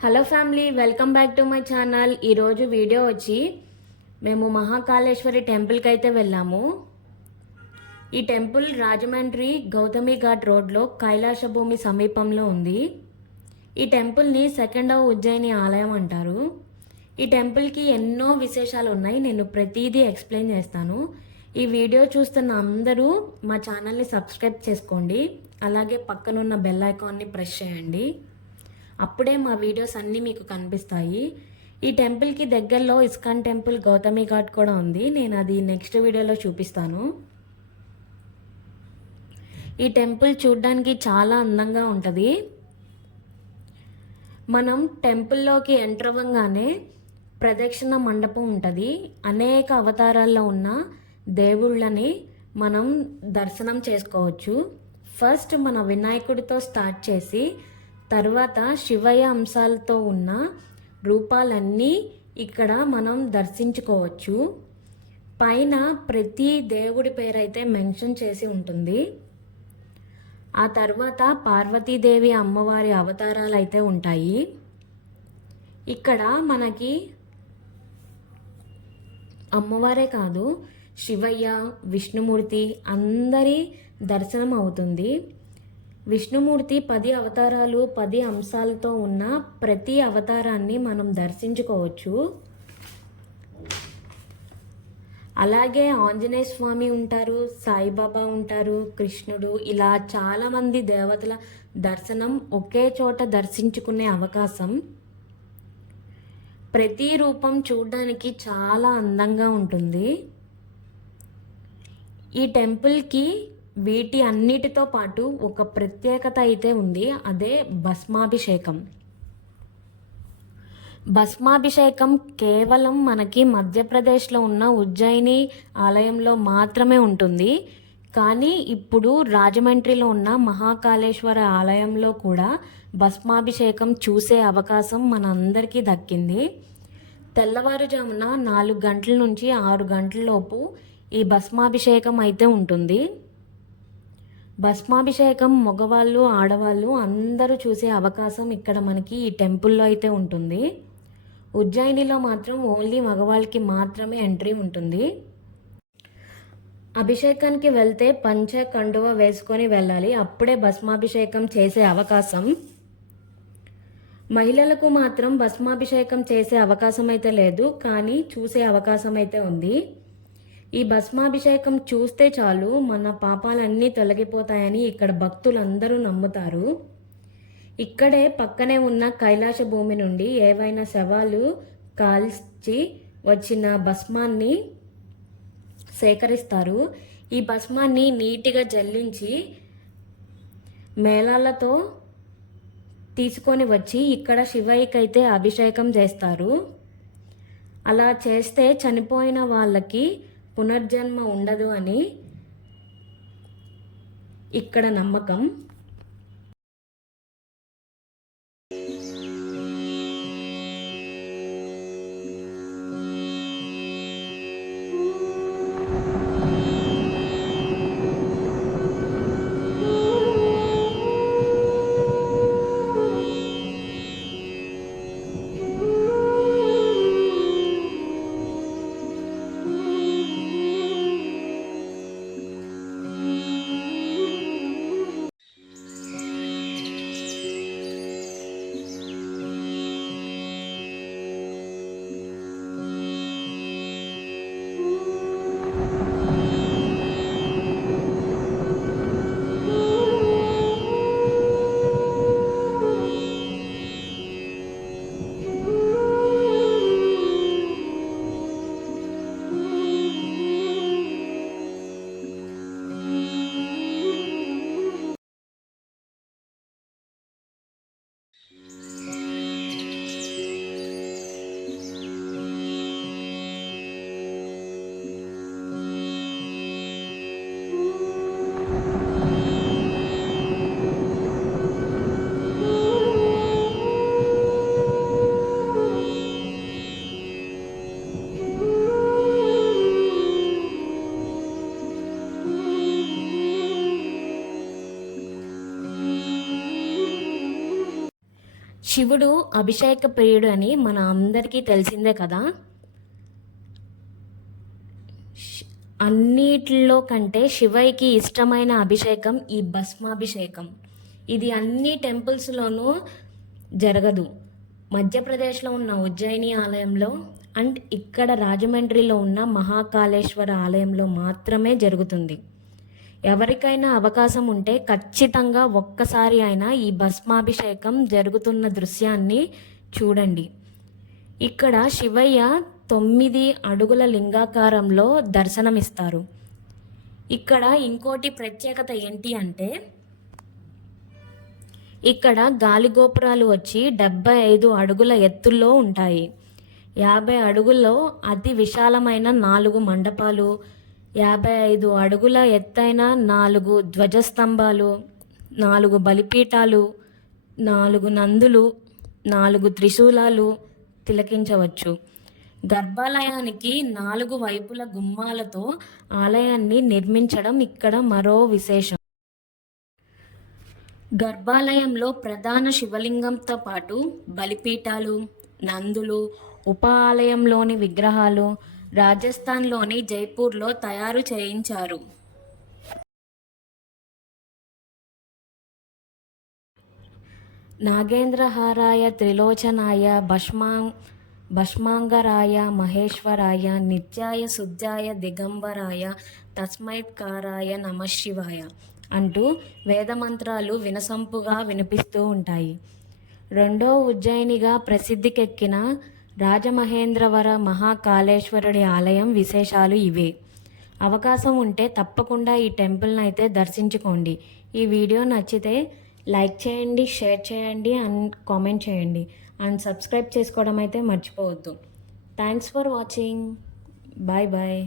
Hello family, welcome back to my channel. ఈరోజు video వచ్చి మేము మహాకాళేశ్వరి టెంపుల్కి అయితే వెళ్ళాము. ఈ టెంపుల్ రాజమండ్రి గౌతమి ఘాట్ రోడ్లో కైలాస భూమి సమీపంలో ఉంది. ఈ టెంపుల్ని సెకండవ ఉజ్జయిని ఆలయం అంటారు. ఈ టెంపుల్కి ఎన్నో విశేషాలు ఉన్నాయి. నేను ప్రతిదీ ఎక్స్ప్లెయిన్ చేస్తాను. ఈ వీడియో చూస్తున్న అందరూ మా ఛానల్ని సబ్స్క్రైబ్ చేసుకోండి. అలాగే పక్కనున్న బెల్ ఐకాన్ని ప్రెస్ చేయండి. అప్పుడే మా వీడియోస్ అన్నీ మీకు కనిపిస్తాయి. ఈ టెంపుల్కి దగ్గరలో ఇస్కాన్ టెంపుల్ గౌతమి ఘాట్ కూడా ఉంది. నేను అది నెక్స్ట్ వీడియోలో చూపిస్తాను. ఈ టెంపుల్ చూడ్డానికి చాలా అందంగా ఉంటుంది. మనం టెంపుల్లోకి ఎంటర్ అవ్వగానే ప్రదక్షిణ మండపం ఉంటుంది. అనేక అవతారాల్లో ఉన్న దేవుళ్ళని మనం దర్శనం చేసుకోవచ్చు. ఫస్ట్ మన వినాయకుడితో స్టార్ట్ చేసి తర్వాత శివయ్య అంశాలతో ఉన్న రూపాలన్నీ ఇక్కడ మనం దర్శించుకోవచ్చు. పైన ప్రతి దేవుడి పేరు అయితే మెన్షన్ చేసి ఉంటుంది. ఆ తర్వాత పార్వతీదేవి అమ్మవారి అవతారాలు అయితే ఉంటాయి. ఇక్కడ మనకి అమ్మవారే కాదు, శివయ్య, విష్ణుమూర్తి అందరి దర్శనం అవుతుంది. విష్ణుమూర్తి 10 అవతారాలు 10 అంశాలతో ఉన్న ప్రతి అవతారాన్ని మనం దర్శించుకోవచ్చు. అలాగే ఆంజనేయ స్వామి ఉంటారు, సాయిబాబా ఉంటారు, కృష్ణుడు, ఇలా చాలామంది దేవతల దర్శనం ఒకే చోట దర్శించుకునే అవకాశం. ప్రతి రూపం చూడడానికి చాలా అందంగా ఉంటుంది. ఈ టెంపుల్కి వీటి అన్నిటితో పాటు ఒక ప్రత్యేకత అయితే ఉంది. అదే భస్మాభిషేకం. భస్మాభిషేకం కేవలం మనకి మధ్యప్రదేశ్లో ఉన్న ఉజ్జయిని ఆలయంలో మాత్రమే ఉంటుంది. కానీ ఇప్పుడు రాజమండ్రిలో ఉన్న మహాకాళేశ్వర ఆలయంలో కూడా భస్మాభిషేకం చూసే అవకాశం మనందరికీ దక్కింది. తెల్లవారుజామున 4 గంటల నుంచి 6 గంటల లోపు ఈ భస్మాభిషేకం అయితే ఉంటుంది. భస్మాభిషేకం మగవాళ్ళు ఆడవాళ్ళు అందరూ చూసే అవకాశం ఇక్కడ మనకి ఈ టెంపుల్లో అయితే ఉంటుంది. ఉజ్జయినిలో మాత్రం ఓన్లీ మగవాళ్ళకి మాత్రమే ఎంట్రీ ఉంటుంది. అభిషేకానికి వెళ్తే పంచ కండువ వేసుకొని వెళ్ళాలి. అప్పుడే భస్మాభిషేకం చేసే అవకాశం. మహిళలకు మాత్రం భస్మాభిషేకం చేసే అవకాశం అయితే లేదు, కానీ చూసే అవకాశం అయితే ఉంది. ఈ భస్మాభిషేకం చూస్తే చాలు మన పాపాలన్నీ తొలగిపోతాయని ఇక్కడ భక్తులందరూ నమ్ముతారు. ఇక్కడే పక్కనే ఉన్న కైలాస భూమి నుండి ఏవైనా శవాలు కాల్చి వచ్చిన భస్మాన్ని సేకరిస్తారు. ఈ భస్మాన్ని నీట్గా జల్లించి మేళాలతో తీసుకొని వచ్చి ఇక్కడ శివయ్యకైతే అభిషేకం చేస్తారు. అలా చేస్తే చనిపోయిన వాళ్ళకి పునర్జన్మ ఉండదు అని ఇక్కడ నమ్మకం. శివుడు అభిషేక ప్రియుడు అని మన అందరికీ తెలిసిందే కదా. అన్నిటిలో కంటే శివయ్యకి ఇష్టమైన అభిషేకం ఈ భస్మాభిషేకం. ఇది అన్ని టెంపుల్స్లోనూ జరగదు. మధ్యప్రదేశ్లో ఉన్న ఉజ్జయిని ఆలయంలో అండ్ ఇక్కడ రాజమండ్రిలో ఉన్న మహాకాళేశ్వర ఆలయంలో మాత్రమే జరుగుతుంది. ఎవరికైనా అవకాశం ఉంటే ఖచ్చితంగా ఒక్కసారి అయినా ఈ భస్మాభిషేకం జరుగుతున్న దృశ్యాన్ని చూడండి. ఇక్కడ శివయ్య 9 అడుగుల లింగాకారంలో దర్శనమిస్తారు. ఇక్కడ ఇంకోటి ప్రత్యేకత ఏంటి అంటే ఇక్కడ గాలిగోపురాలు వచ్చి 75 అడుగుల ఎత్తుల్లో ఉంటాయి. 50 అడుగుల్లో అతి విశాలమైన 4 మండపాలు, 55 అడుగుల ఎత్తైన 4 ధ్వజస్తంభాలు, 4 బలిపీఠాలు, 4 నందులు, 4 త్రిశూలాలు తిలకించవచ్చు. గర్భాలయానికి 4 వైపుల గుమ్మాలతో ఆలయాన్ని నిర్మించడం ఇక్కడ మరో విశేషం. గర్భాలయంలో ప్రధాన శివలింగంతో పాటు బలిపీఠాలు, నందులు, ఉప ఆలయంలోని విగ్రహాలు రాజస్థాన్లోని జైపూర్లో తయారు చేయించారు. నాగేంద్రహారాయ త్రిలోచనాయ భస్మాంగరాయ మహేశ్వరాయ నిత్యాయ శుద్ధాయ దిగంబరాయ తస్మైత్కారాయ నమశివాయ అంటూ వేదమంత్రాలు వినసొంపుగా వినిపిస్తూ ఉంటాయి. రెండో ఉజ్జయినిగా ప్రసిద్ధికెక్కిన రాజమహేంద్రవర మహాకాళేశ్వరుడి ఆలయం విశేషాలు ఇవే. అవకాశం ఉంటే తప్పకుండా ఈ టెంపుల్ని అయితే దర్శించుకోండి. ఈ వీడియో నచ్చితే లైక్ చేయండి, షేర్ చేయండి అండ్ కామెంట్ చేయండి అండ్ సబ్స్క్రైబ్ చేసుకోవడం అయితే మర్చిపోవద్దు. Thanks for watching. Bye bye.